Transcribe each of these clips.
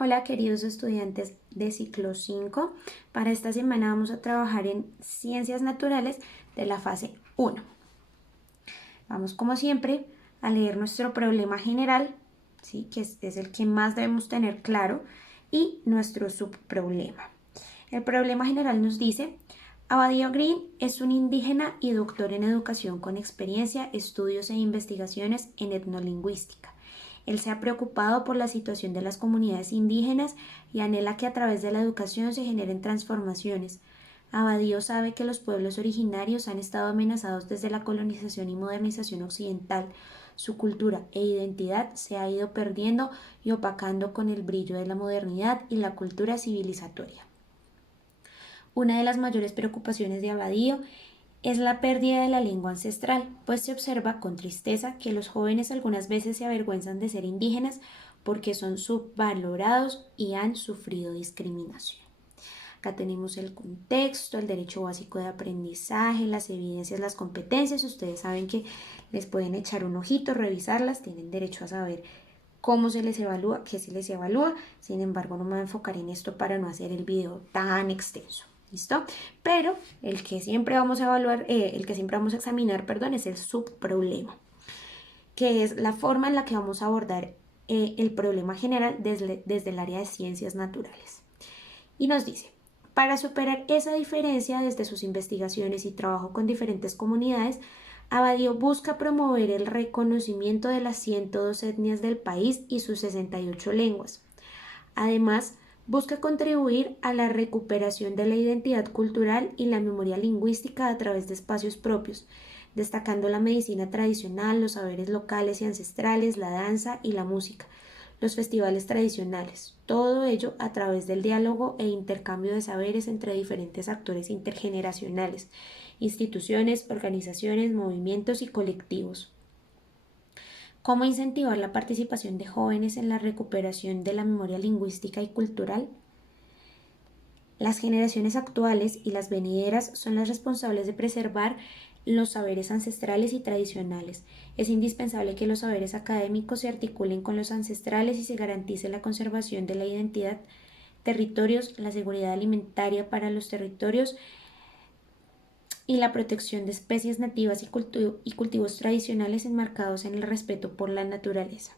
Hola queridos estudiantes de ciclo 5. Para esta semana vamos a trabajar en Ciencias Naturales de la fase 1. Vamos como siempre a leer nuestro problema general, ¿sí? Que es el que más debemos tener claro, y nuestro subproblema. El problema general nos dice: Abadio Green es un indígena y doctor en educación con experiencia, estudios e investigaciones en etnolingüística. Él se ha preocupado por la situación de las comunidades indígenas y anhela que a través de la educación se generen transformaciones. Abadio sabe que los pueblos originarios han estado amenazados desde la colonización y modernización occidental. Su cultura e identidad se ha ido perdiendo y opacando con el brillo de la modernidad y la cultura civilizatoria. Una de las mayores preocupaciones de Abadio es la pérdida de la lengua ancestral, pues se observa con tristeza que los jóvenes algunas veces se avergüenzan de ser indígenas porque son subvalorados y han sufrido discriminación. Acá tenemos el contexto, el derecho básico de aprendizaje, las evidencias, las competencias. Ustedes saben que les pueden echar un ojito, revisarlas, tienen derecho a saber cómo se les evalúa, qué se les evalúa. Sin embargo, no me voy a enfocar en esto para no hacer el video tan extenso. ¿Listo? Pero el que siempre vamos a evaluar, el que siempre vamos a examinar, perdón, es el subproblema, que es la forma en la que vamos a abordar el problema general desde el área de ciencias naturales. Y nos dice: para superar esa diferencia desde sus investigaciones y trabajo con diferentes comunidades, Abadio busca promover el reconocimiento de las 102 etnias del país y sus 68 lenguas. Además, busca contribuir a la recuperación de la identidad cultural y la memoria lingüística a través de espacios propios, destacando la medicina tradicional, los saberes locales y ancestrales, la danza y la música, los festivales tradicionales, todo ello a través del diálogo e intercambio de saberes entre diferentes actores intergeneracionales, instituciones, organizaciones, movimientos y colectivos. ¿Cómo incentivar la participación de jóvenes en la recuperación de la memoria lingüística y cultural? Las generaciones actuales y las venideras son las responsables de preservar los saberes ancestrales y tradicionales. Es indispensable que los saberes académicos se articulen con los ancestrales y se garantice la conservación de la identidad, territorios, la seguridad alimentaria para los territorios y la protección de especies nativas y cultivos tradicionales enmarcados en el respeto por la naturaleza.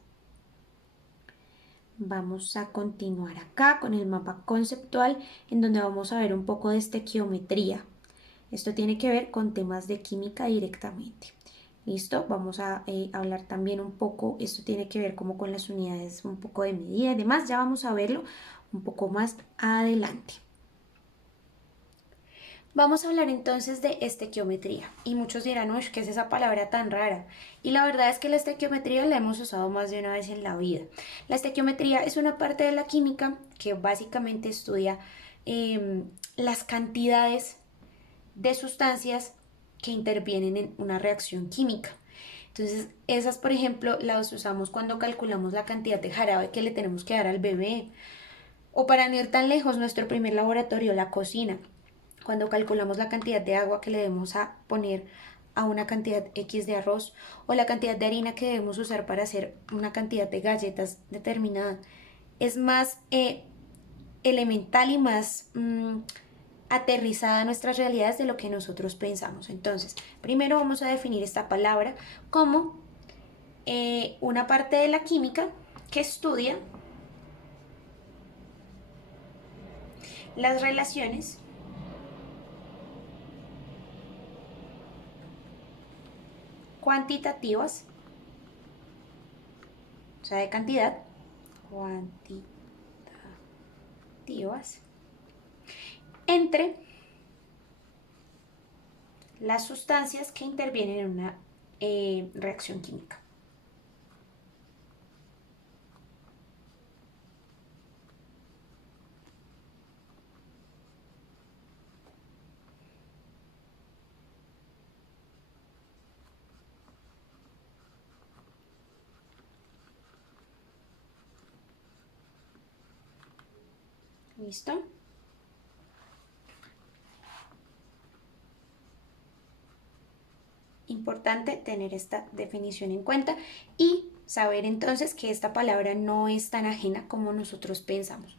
Vamos a continuar acá con el mapa conceptual, en donde vamos a ver un poco de estequiometría. Esto tiene que ver con temas de química directamente. ¿Listo? Vamos a hablar también un poco, esto tiene que ver como con las unidades, un poco de medida y demás. Ya vamos a verlo un poco más adelante. Vamos a hablar entonces de estequiometría, y muchos dirán: uy, ¿qué es esa palabra tan rara? Y la verdad es que la estequiometría la hemos usado más de una vez en la vida. La estequiometría es una parte de la química que básicamente estudia las cantidades de sustancias que intervienen en una reacción química. Entonces, esas, por ejemplo, las usamos cuando calculamos la cantidad de jarabe que le tenemos que dar al bebé. O para no ir tan lejos, nuestro primer laboratorio, la cocina, cuando calculamos la cantidad de agua que le debemos a poner a una cantidad X de arroz, o la cantidad de harina que debemos usar para hacer una cantidad de galletas determinada. Es más elemental y más aterrizada a nuestras realidades de lo que nosotros pensamos. Entonces, primero vamos a definir esta palabra como una parte de la química que estudia las relaciones cuantitativas, o sea, de cantidad, cuantitativas, entre las sustancias que intervienen en una reacción química. ¿Listo? Importante tener esta definición en cuenta y saber entonces que esta palabra no es tan ajena como nosotros pensamos.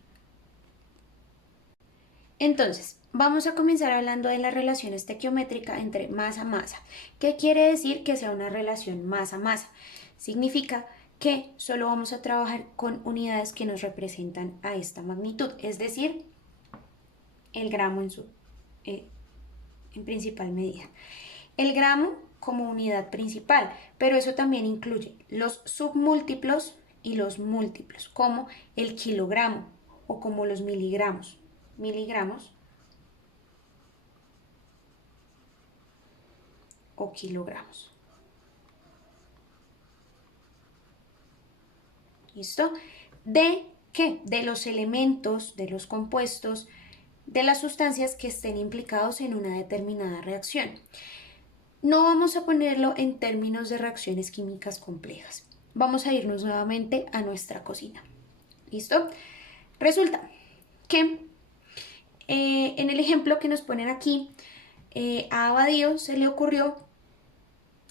Entonces, vamos a comenzar hablando de la relación estequiométrica entre masa-masa. ¿Qué quiere decir que sea una relación masa-masa? Significa que solo vamos a trabajar con unidades que nos representan a esta magnitud, es decir, el gramo en principal medida. El gramo como unidad principal, pero eso también incluye los submúltiplos y los múltiplos, como el kilogramo o como los miligramos. Miligramos o kilogramos. ¿Listo? ¿De qué? De los elementos, de los compuestos, de las sustancias que estén implicados en una determinada reacción. No vamos a ponerlo en términos de reacciones químicas complejas. Vamos a irnos nuevamente a nuestra cocina. ¿Listo? Resulta que en el ejemplo que nos ponen aquí, a Abadío se le ocurrió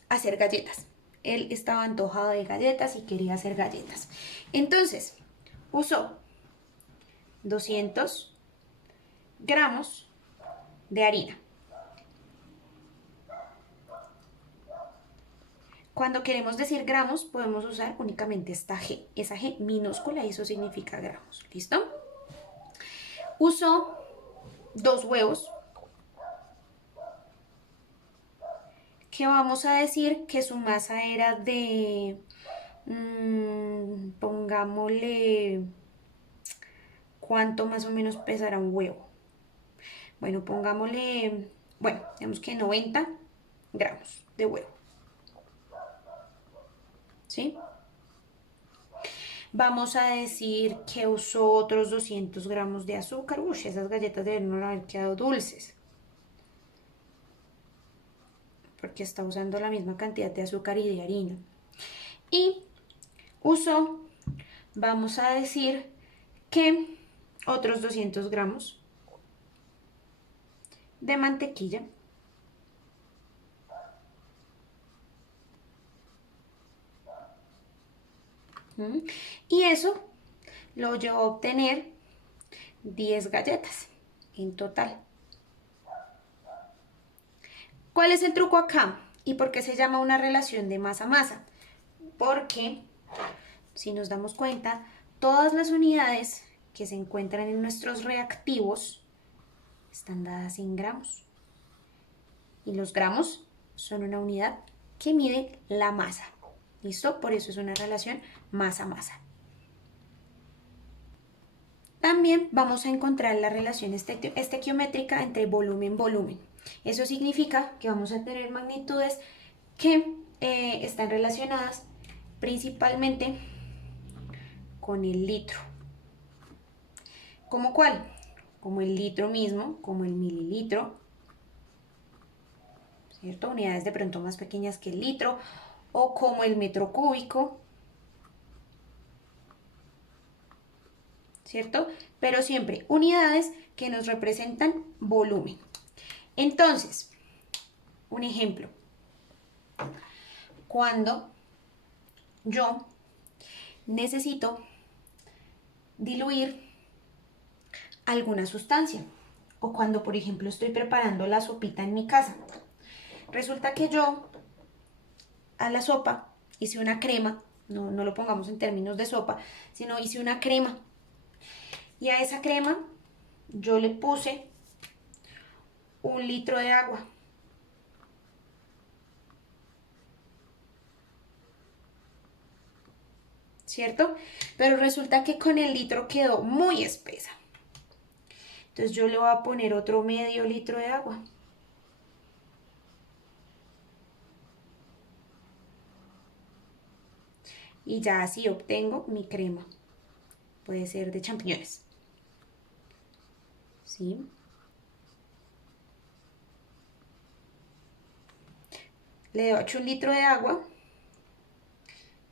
hacer galletas. Él estaba antojado de galletas y quería hacer galletas. Entonces, usó 200 gramos de harina. Cuando queremos decir gramos, podemos usar únicamente esta G, esa G minúscula, y eso significa gramos. ¿Listo? Usó 2 huevos, que vamos a decir que su masa era de, pongámosle, ¿cuánto más o menos pesará un huevo? Bueno, pongámosle, bueno, digamos que 90 gramos de huevo. ¿Sí? Vamos a decir que usó otros 200 gramos de azúcar. Uy, esas galletas deben haber quedado dulces, porque está usando la misma cantidad de azúcar y de harina. Y usó, vamos a decir que otros 200 gramos de mantequilla. Y eso lo llevó a obtener 10 galletas en total. ¿Cuál es el truco acá? ¿Y por qué se llama una relación de masa-masa? Porque, si nos damos cuenta, todas las unidades que se encuentran en nuestros reactivos están dadas en gramos. Y los gramos son una unidad que mide la masa. ¿Listo? Por eso es una relación masa-masa. También vamos a encontrar la relación estequiométrica entre volumen-volumen. Eso significa que vamos a tener magnitudes que están relacionadas principalmente con el litro. ¿Cómo cuál? Como el litro mismo, como el mililitro, ¿cierto? Unidades de pronto más pequeñas que el litro, o como el metro cúbico, ¿cierto? Pero siempre unidades que nos representan volumen. Entonces, un ejemplo. Cuando yo necesito diluir alguna sustancia, o cuando, por ejemplo, estoy preparando la sopita en mi casa, resulta que yo a la sopa hice una crema, no lo pongamos en términos de sopa, sino hice una crema, y a esa crema yo le puse 1 litro de agua. ¿Cierto? Pero resulta que con el litro quedó muy espesa. Entonces yo le voy a poner otro medio litro de agua. Y ya así obtengo mi crema. Puede ser de champiñones. ¿Sí? Le doy 1 litro de agua.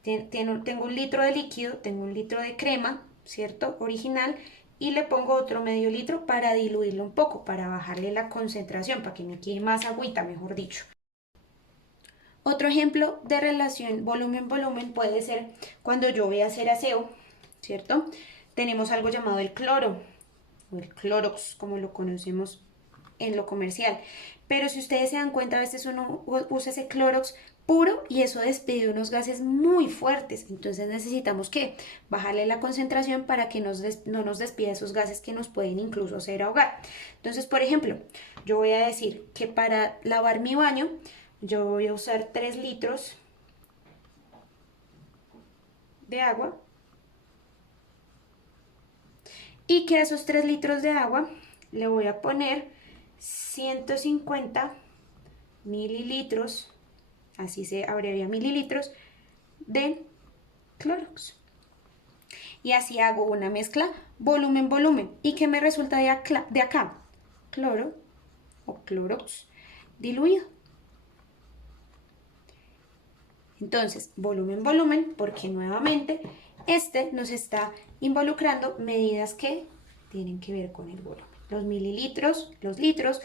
Tengo 1 litro de líquido, tengo 1 litro de crema, ¿cierto? Original. Y le pongo otro medio litro para diluirlo un poco, para bajarle la concentración, para que me quede más agüita, mejor dicho. Otro ejemplo de relación volumen-volumen puede ser cuando yo voy a hacer aseo, ¿cierto? Tenemos algo llamado el cloro, o el Clorox, como lo conocemos en lo comercial. Pero si ustedes se dan cuenta, a veces uno usa ese Clorox puro y eso despide unos gases muy fuertes. Entonces necesitamos que bajarle la concentración para que no nos despida esos gases que nos pueden incluso hacer ahogar. Entonces, por ejemplo, yo voy a decir que para lavar mi baño, yo voy a usar 3 litros de agua y que a esos 3 litros de agua le voy a poner 150 mililitros, así se abrevia mililitros, de Clorox. Y así hago una mezcla volumen-volumen. ¿Y qué me resulta de acá? Cloro o Clorox diluido. Entonces, volumen-volumen, porque nuevamente este nos está involucrando medidas que tienen que ver con el volumen. Los mililitros, los litros,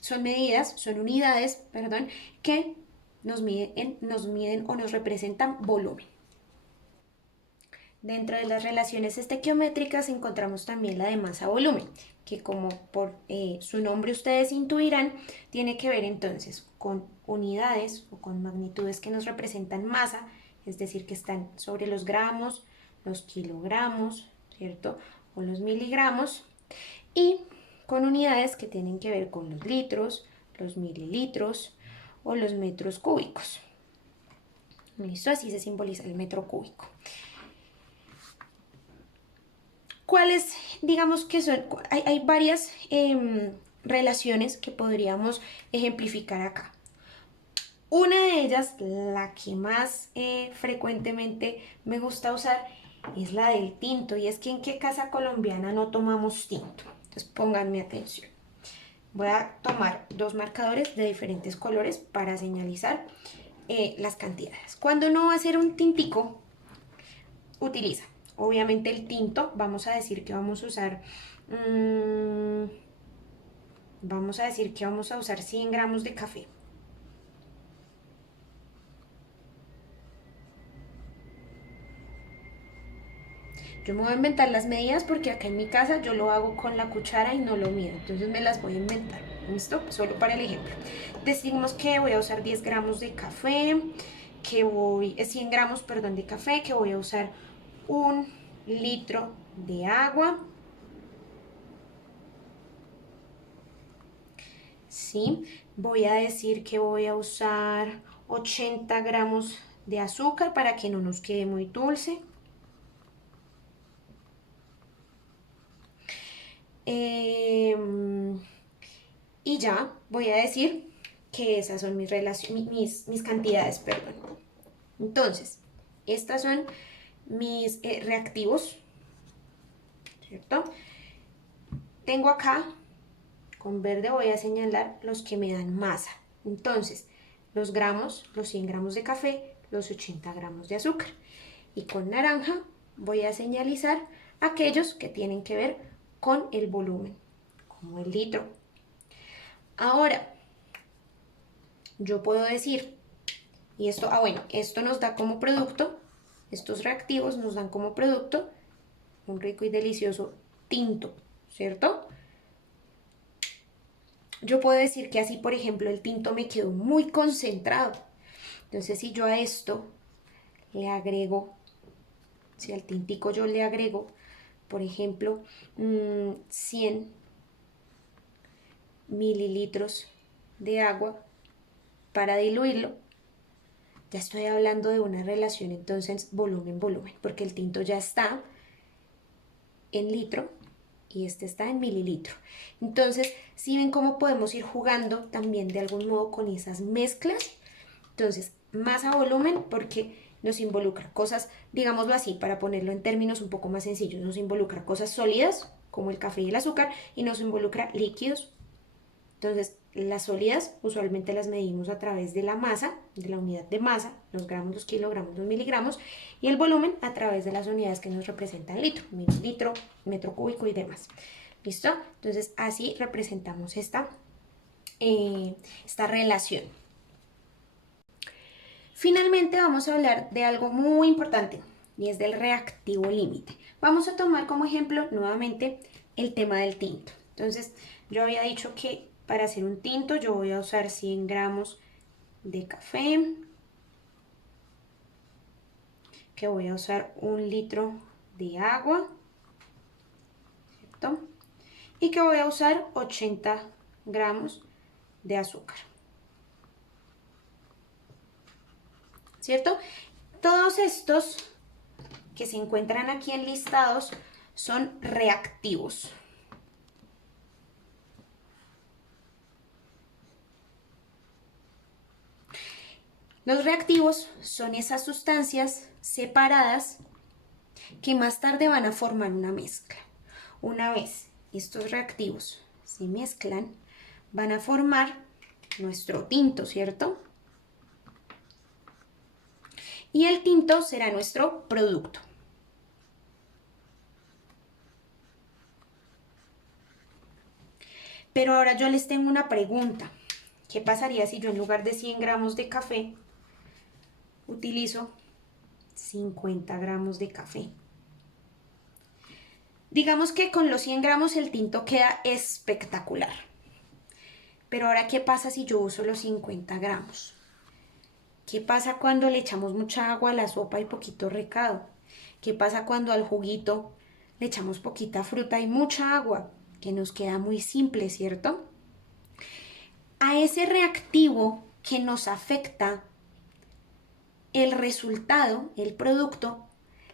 son medidas, son unidades, perdón, que nos miden o nos representan volumen. Dentro de las relaciones estequiométricas encontramos también la de masa-volumen, que como por su nombre ustedes intuirán, tiene que ver entonces con unidades o con magnitudes que nos representan masa, es decir, que están sobre los gramos, los kilogramos, ¿cierto? O los miligramos, y con unidades que tienen que ver con los litros, los mililitros o los metros cúbicos. ¿Listo? Así se simboliza el metro cúbico. ¿Cuáles, digamos que son? Hay varias relaciones que podríamos ejemplificar acá. Una de ellas, la que más frecuentemente me gusta usar, es la del tinto. Y es que en qué casa colombiana no tomamos tinto. Entonces pónganme atención. Voy a tomar 2 marcadores de diferentes colores para señalizar las cantidades. Cuando uno va a hacer un tintico, utiliza obviamente el tinto. Vamos a decir que vamos a usar 100 gramos de café. Yo me voy a inventar las medidas porque acá en mi casa yo lo hago con la cuchara y no lo mido. Entonces me las voy a inventar. ¿Listo? Solo para el ejemplo. Decimos que voy a usar 10 gramos de café, 100 gramos, perdón, de café, que voy a usar 1 litro de agua. ¿Sí? Voy a decir que voy a usar 80 gramos de azúcar para que no nos quede muy dulce. Y ya voy a decir que esas son mis cantidades, perdón. Entonces, estas son mis reactivos, ¿cierto? Tengo acá, con verde voy a señalar los que me dan masa. Entonces, los gramos, los 100 gramos de café, los 80 gramos de azúcar. Y con naranja voy a señalizar aquellos que tienen que ver con el volumen, como el litro. Ahora, yo puedo decir, y esto, bueno, esto nos da como producto, estos reactivos nos dan como producto un rico y delicioso tinto, ¿cierto? Yo puedo decir que así, por ejemplo, el tinto me quedó muy concentrado. Entonces, si yo a esto le agrego, si al tintico yo le agrego, por ejemplo, 100 mililitros de agua para diluirlo, ya estoy hablando de una relación entonces volumen-volumen, porque el tinto ya está en litro y este está en mililitro. Entonces, si ven cómo podemos ir jugando también de algún modo con esas mezclas. Entonces, masa volumen porque nos involucra cosas, digámoslo así, para ponerlo en términos un poco más sencillos, nos involucra cosas sólidas como el café y el azúcar y nos involucra líquidos. Entonces, las sólidas usualmente las medimos a través de la masa, de la unidad de masa, los gramos, los kilogramos, los miligramos, y el volumen a través de las unidades que nos representan litro, mililitro, metro cúbico y demás. ¿Listo? Entonces, así representamos esta relación. Finalmente vamos a hablar de algo muy importante y es del reactivo límite. Vamos a tomar como ejemplo nuevamente el tema del tinto. Entonces, yo había dicho que para hacer un tinto yo voy a usar 100 gramos de café, que voy a usar 1 litro de agua, ¿cierto? Y que voy a usar 80 gramos de azúcar, ¿cierto? Todos estos que se encuentran aquí enlistados son reactivos. Los reactivos son esas sustancias separadas que más tarde van a formar una mezcla. Una vez estos reactivos se mezclan, van a formar nuestro tinto, ¿cierto? Y el tinto será nuestro producto. Pero ahora yo les tengo una pregunta. ¿Qué pasaría si yo en lugar de 100 gramos de café utilizo 50 gramos de café? Digamos que con los 100 gramos el tinto queda espectacular. Pero ahora, ¿qué pasa si yo uso los 50 gramos? ¿Qué pasa cuando le echamos mucha agua a la sopa y poquito recado? ¿Qué pasa cuando al juguito le echamos poquita fruta y mucha agua? Que nos queda muy simple, ¿cierto? A ese reactivo que nos afecta el resultado, el producto,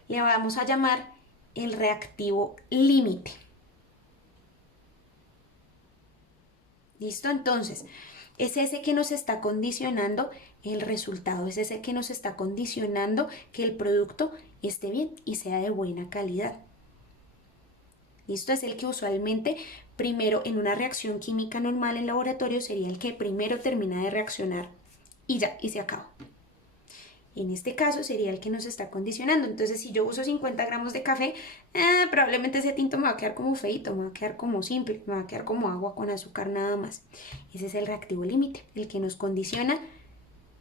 le vamos a llamar el reactivo límite. ¿Listo? Entonces, es ese que nos está condicionando el resultado, es ese que nos está condicionando que el producto esté bien y sea de buena calidad. ¿Listo? Es el que usualmente primero en una reacción química normal en laboratorio sería el que primero termina de reaccionar y ya, y se acaba. En este caso sería el que nos está condicionando. Entonces, si yo uso 50 gramos de café, probablemente ese tinto me va a quedar como feito, me va a quedar como simple, me va a quedar como agua con azúcar nada más. Ese es el reactivo límite, el que nos condiciona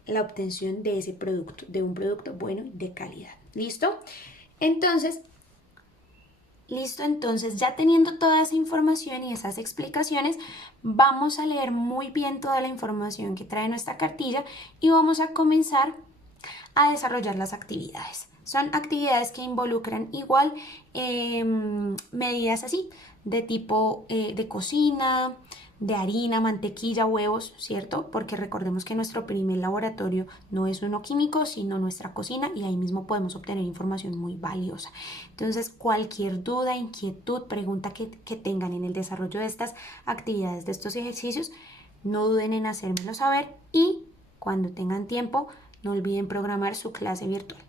la obtención de ese producto, de un producto bueno de calidad. ¿Listo? Entonces, ya teniendo toda esa información y esas explicaciones, vamos a leer muy bien toda la información que trae nuestra cartilla y vamos a comenzar a desarrollar las actividades. Son actividades que involucran igual medidas así, de tipo de cocina, de harina, mantequilla, huevos, ¿cierto? Porque recordemos que nuestro primer laboratorio no es uno químico, sino nuestra cocina y ahí mismo podemos obtener información muy valiosa. Entonces, cualquier duda, inquietud, pregunta que tengan en el desarrollo de estas actividades, de estos ejercicios, no duden en hacérmelo saber y cuando tengan tiempo, no olviden programar su clase virtual.